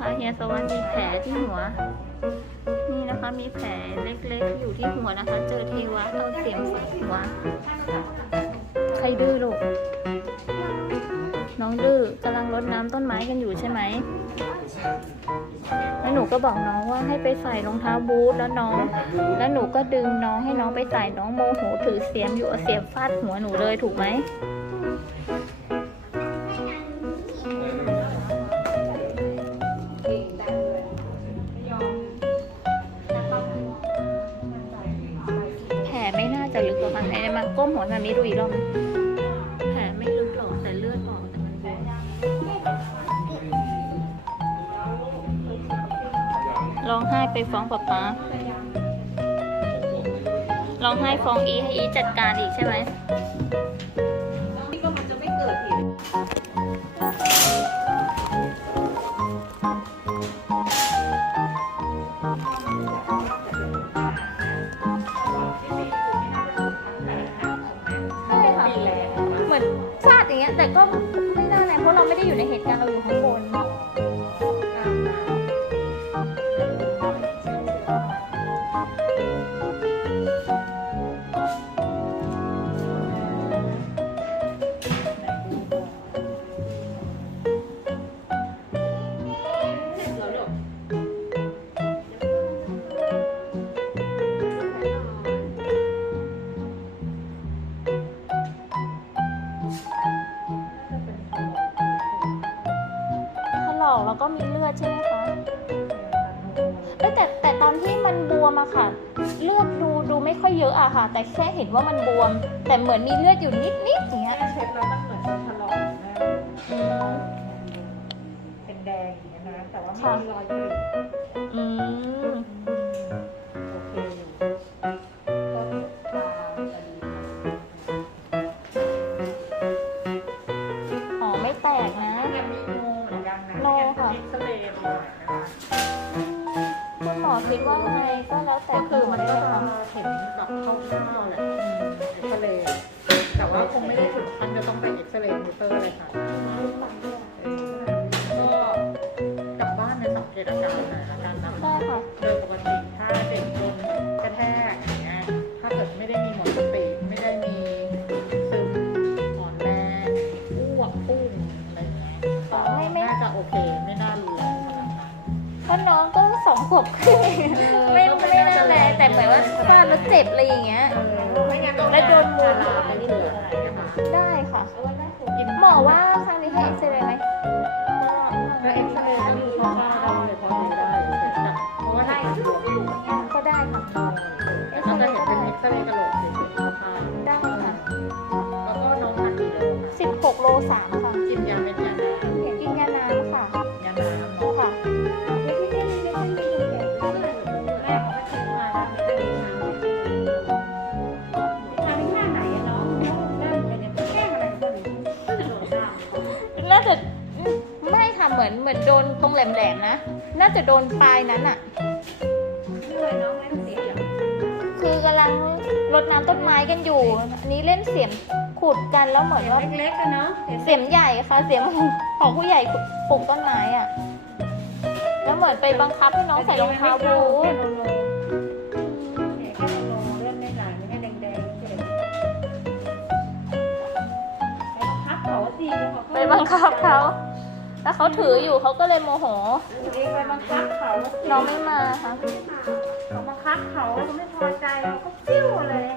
นะคะเฮียสวัสดิ์มีแผลที่หัว นี่นะคะมีแผลเล็กๆอยู่ที่หัวนะคะ เจอเทวะเอาเสียมใส่หัว ใครดื้อลูก น้องดื้อกำลังรดน้ำต้นไม้กันอยู่ใช่ไหมแล้วหนูก็บอกน้องว่าให้ไปใส่รองเท้าบูทแล้วน้อง แล้วหนูก็ดึงน้องให้น้องไปใส่น้องโมโหถือเสียมอยู่เอาเสียมฟาดหัวหนูเลยถูกไหม ก้มหัวแบบนี้ดูอีกรอบแผลไม่ลึกหรอกแต่เลือดออกแต่มันบวมร้องไห้ไปฟ้องป๊าป๊าร้องไห้ฟ้องอีให้อีจัดการอีกใช่ไหม มีเลือดใช่ไหมคะเอ้ยแต่แต่ตอนที่มันบวมอะค่ะ เลือดดูดูไม่ค่อยเยอะอะค่ะ แต่แค่เห็นว่ามันบวม แต่เหมือนมีเลือดอยู่นิดนิดๆอย่างเงี้ยแม่เช็ดแล้วมันเหมือนถลอกนะอืมเป็นแดงอย่างเงี้ยนะ แต่ว่าไม่มีรอยกรีดอืมโอเคอยู่ก็ตามจะดีอ๋อไม่แตกนะ ยังมี คิดว่าไงก็แล้วแต่ก็คือมันก็เลยจะเห็นแบบคร่าวๆแหละเอ็กซเรย์แต่ว่าคงไม่ได้ถึงขั้นจะต้องไปเอ็กซเรย์มิเตอร์เลยค่ะ ก ไม่ไม่น่าแรแต่เหมือนว่าฟาดแล้เจ็บอะไรอย่างเงี้ย ไม่งั้นต้อและโดนมูลลาไปได้ค่ะ หมอว่าครั้งนี้ให้เอ็กซเรย์ไหมก็เอ็กซเรย์ก็ดูท้องได้เพราะดูได้เพราะว่าได้ก็ได้ค่ะแล้วก็จะเห็นเป็นเอ็กซเรย์กระโหลกเฉยๆค่ะได้ค่ะ แล้วก็น้องพันธุ์ดีเลย16โล3าจะไม่ค่ะเหมือนเหมือนโดนตรงแหลมๆนะ น่าจะโดนปลายนั้นอะคือกำลังรดน้ำต้นไม้กันอยู่ อันนี้เล่นเสียมขุดกันแล้วเหมือนว่าเล็กๆเนาะเสียมใหญ่ค่ะ เสียมของผู้ใหญ่ปลูกต้นไม้อะแล้วเหมือนไปบังคับให้น้องใส่รองเท้าบูท บังคับเขาแล้วเขาถืออยู่เขาก็เลยโมโหน้องไม่มาค่ะเราบังคับเขาเขาไม่พอใจเราก็ปิ้วเลย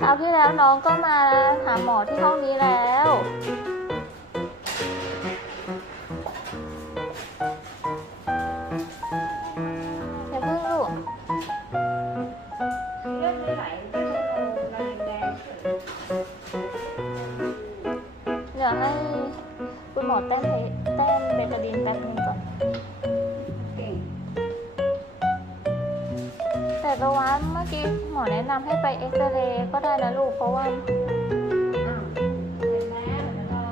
คราวที่แล้วน้องก็มาหาหมอที่ห้องนี้แล้วำให้ไปเอ็กซเรย์ก็ได้นะลูก เพราะว่าอ้ยวรอ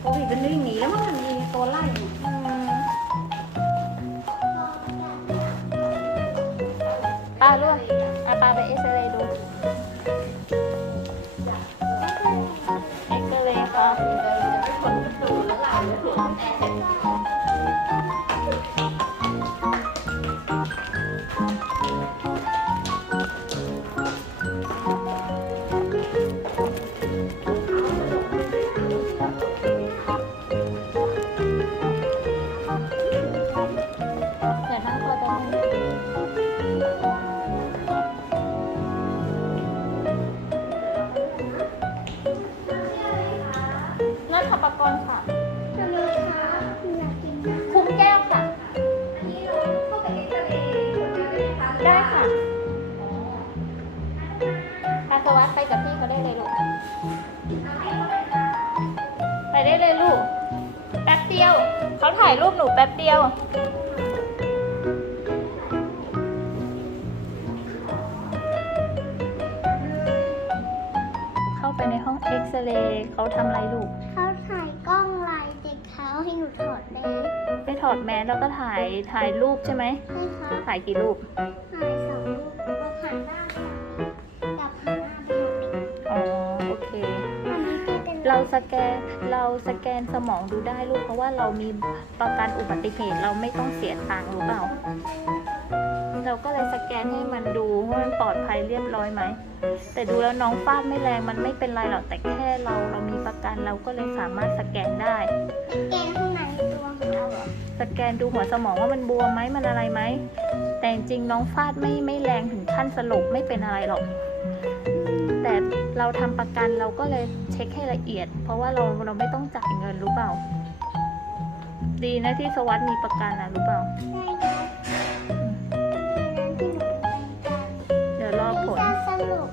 โควิดมันวิ่งหนีแล้วมันมีตัวไล่อยู่อืมปาลูกอะปาไปเอ็กซเรย์ดูเอ็กซเรย์ค่ะคนดูแล้วหลานเลยเได้ไหมคะได้ค่ะพาสวัสดไปกับพี่เขาได้เลยลูก ไปได้เลยลูก แป๊บเดียว เขาถ่ายรูปหนูแป๊บเดียวเข้าไปในห้องเอ็กซเรย์เขาทำอะไรลูก เขาถ่ายกล้องลายเด็กเขาให้หนูถอดแมสไปถอดแมสแล้วก็ถ่ายถ่ายรูปใช่ไหมให้เขาถ่ายกี่รูป สแกนเราสแกนสมองดูได้ลูกเพราะว่าเรามีประกันอุบัติเหตุเราไม่ต้องเสียตังค์รู้เปล่า เราก็เลยสแกนให้มันดูว่ามันปลอดภัยเรียบร้อยไหม แต่ดูแล้วน้องฟาดไม่แรงมันไม่เป็นไรหรอกแต่แค่เราเรามีประกันเราก็เลยสามารถสแกนได้แกนข้างในตัวของเราเหรอสแกนดูหัวสมองว่ามันบวมไหมมันอะไรไหมแต่จริงๆน้องฟาดไม่ไม่แรงถึงขั้นสลบไม่เป็นอะไรหรอกแต่ เราทำประกันเราก็เลยเช็คให้ละเอียด เพราะว่าเราเราไม่ต้องจ่ายเงินรู้เปล่า ดีนะที่สวัสดมีประกันนะรู้เปล่าใช่ค่ะที่นั้นที่หนูเป็นการเดี๋ยวรอผลจะสรุป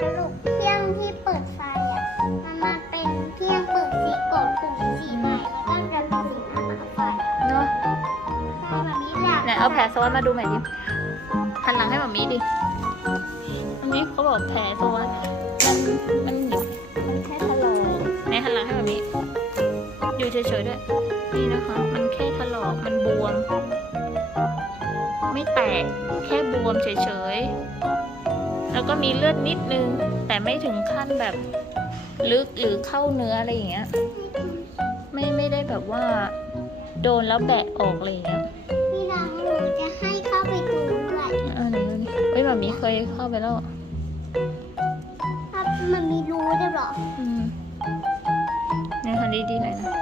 สรุปเที่ยงที่เปิดไฟอะมันมาเป็นเที่ยงเปิดสีกดปุ่มสีใหม่แล้วก็จะเป็นสีน้ำไฟเนาะใช่แบบนี้แหละไหนเอาแผลสวัสดมาดูหน่อยดิหันหลังให้หมามีดิ อันนี้เขาบแผลสวัสดมันมันมันแค่ถลอกไหนหันหลังให้หมามีอยู่เฉยๆด้วย นี่นะคะ มันแค่ถลอกมันบวม ไม่แตกแค่บวมเฉยๆ แล้วก็มีเลือดนิดนึง แต่ไม่ถึงขั้นแบบลึกหรือเข้าเนื้ออะไรอย่างเงี้ย ไม่ไม่ได้แบบว่า โดนแล้วแบะออกอะไรอย่างเงี้ยพี่น้องหนูจะให้เข้าไปดูด้วยออไหนดูเฮ้ยมามีเคยเข้าไปแล้ว มันมีรูได้วยเหรออืมเนี่ยทำดีๆหน่อยนะ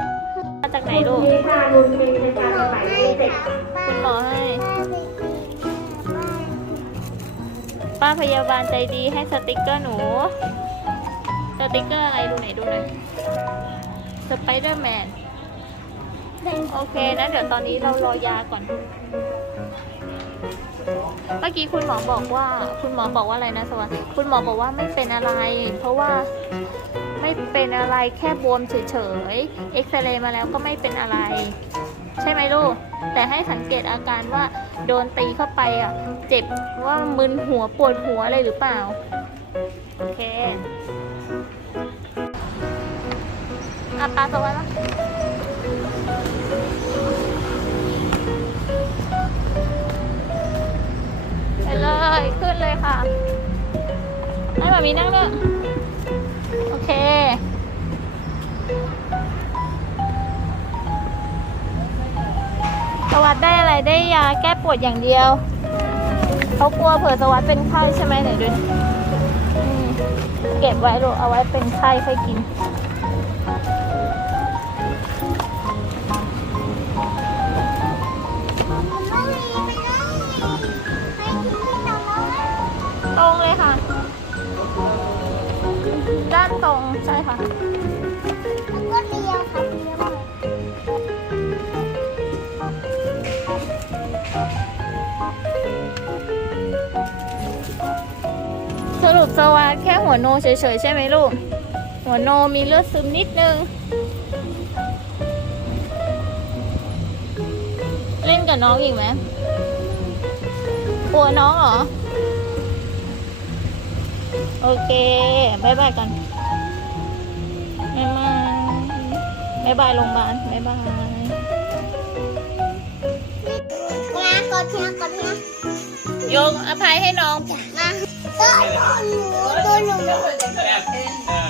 มาจากไหนลูกนี่ค่ะลุงเป็นในการระบายให้เสร็จคุณหมอให้ ป้าไปกินป้าป้าพยาบาลใจดีให้สติกเกอร์หนู สติกเกอร์อะไรดูไหนอยดูหน่อยสไปเดอร์แมนโอเคนะ เดี๋ยวตอนนี้เรารอยาก่อนเมื่อกี้คุณหมอบอกว่า คุณหมอบอกว่าอะไรนะสวัสดิ์คุณหมอบอกว่าไม่เป็นอะไร เพราะว่าไม่เป็นอะไรแค่บวมเฉยๆเอ็กซเรย์มาแล้วก็ไม่เป็นอะไร ใช่ไหมลูก แต่ให้สังเกตอาการว่าโดนตีเข้าไปอะ เจ็บว่ามึนหัวปวดหัวอะไรหรือเปล่า โอเคอะปาสวัสดิ์ไปเขึ้นเลยค่ะให้แบบมีนั่งด้วยโอเค สวัสดได้อะไรได้ยาแก้ปวดอย่างเดียว เขากลัวเผื่อสวัสดเป็นไข้ใช่ไหมไหนดูดิอืมเก็บไว้ลูกเอาไว้เป็นไข้ค่อยกิน รุปสวาดแค่หัวโนเฉยๆใช่ไหมลูก หัวโนมีเลือดซึมนิดนึง เล่นกับน้องอีกไหมกลัวน้องเหรอ โอเคบายบายกันบ๊ายบายบ๊ายบายโรงพยาบาลบ๊ายบายงานกดเทียกดเทียโยงอภัยให้น้องมาก็หนูตั 大头牛，大我牛